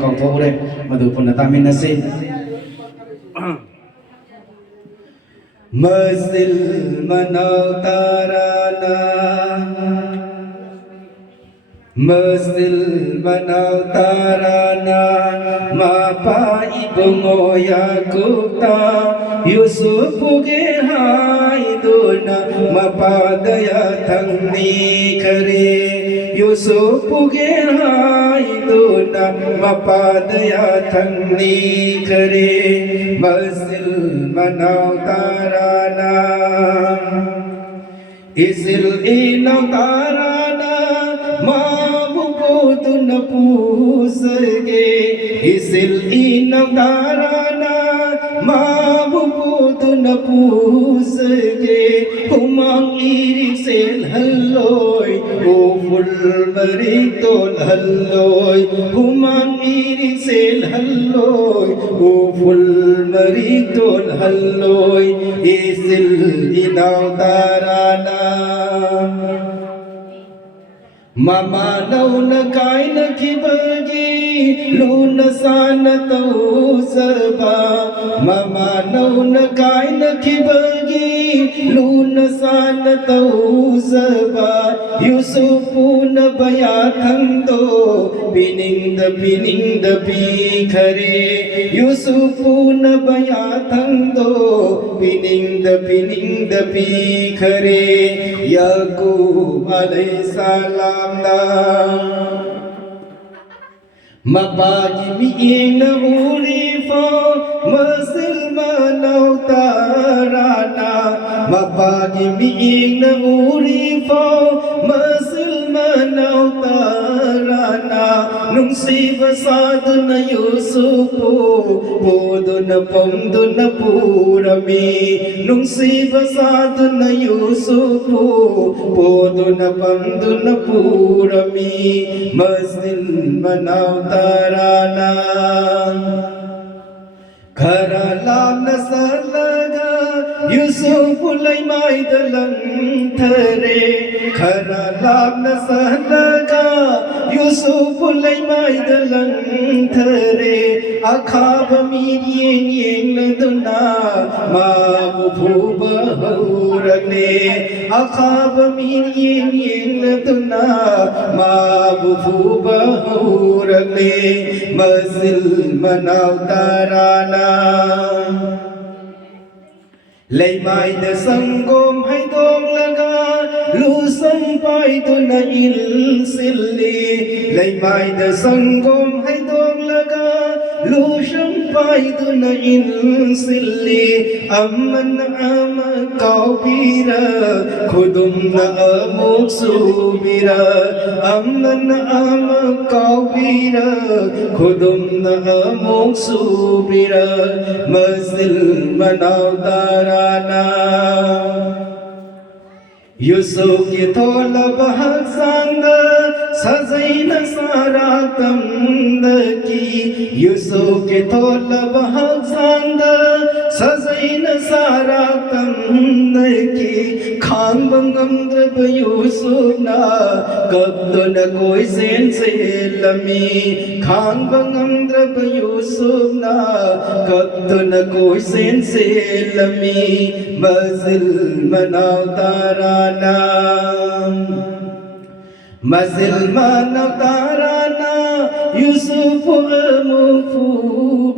काउथोरे मधु पुनः तामिनसे मस्जिल मनाव ताराना मस्जिल मनाव ताराना मापा ibungo Yakubta Yusuf puge haiduna mapadaya thangni kare Yusuf puge haiduna mapadaya thangni kare Mazil manav tarana Isil inav tarana Mabukudun pusage Isil inav tarana Mabukudun pusage Humang irik sel halloy O fulmaritol halloy Humang irik sel halloy O fulmaritol halloy Isil inav tarana Mama nauna kaina kibagi luna sana tau saba Mama nauna kaina kibagi luna sana tau saba Yusufuna bayathando pining da bikhare Yusufuna bayathando pining da bikhare Yaqub alayhi salam Mapagi miing na urifa Masilmanaw tarana Mapagi miing na urifa Masilmanaw tarana Nung sivasad na Yusufu Podo na pomdo na purami Nung sivasad na Yusufu Podo na pomdo na purami Masil manaw tarana Khara lam na salaga Yusuf ulay may dalang thare Khara lam na salaga Yusuf ulay may dalang thare Akhab miriyeng yeng na duna Mabubhuba haurane Akhab miriyeng yeng na duna Mabubhuba haurane Mazil manaw tarana Laymay da sanggom hay dong laga Lusang pay do na ilsilli Laymay da sanggom hay dong laga Lusang pay do na ilsilli Amman ama kaubira Khudum na amuk subira Amman ama kaubira Khudum na amuk subira Mazil manaw tarana Yusuf ki thola bahag sanga Sazaina sara tamdaki Yusuf ki thola bahag sanga Sazaina sara tamdaki Khan bangamdrab Yusuf na Kabdo na koi sen se lami Khan bangamdrab Yusuf na Kabdo na koi sen se lami Mazil manaw tarana Mazil manaw tarana Yusuf amufu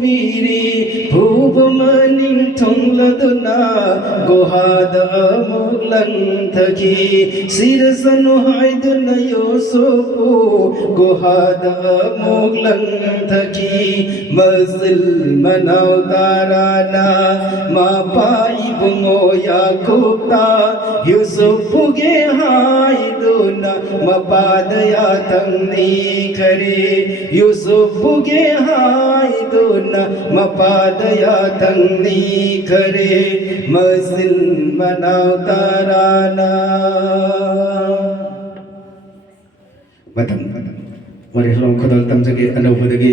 biri Bhub maning thongladuna Gohada amuk lang thaki Sirasanu haiduna Yusufu Gohada amuk lang thaki Mazil manaw tarana Mapa ibungo Yakubta Yusuf puge haiduna Mapadaya thangni kare Yusuf puge haiduna Mapadaya thangni kare Mazil manaw tarana Madam Wari Ram Khudal Tamsagi Anau Budagi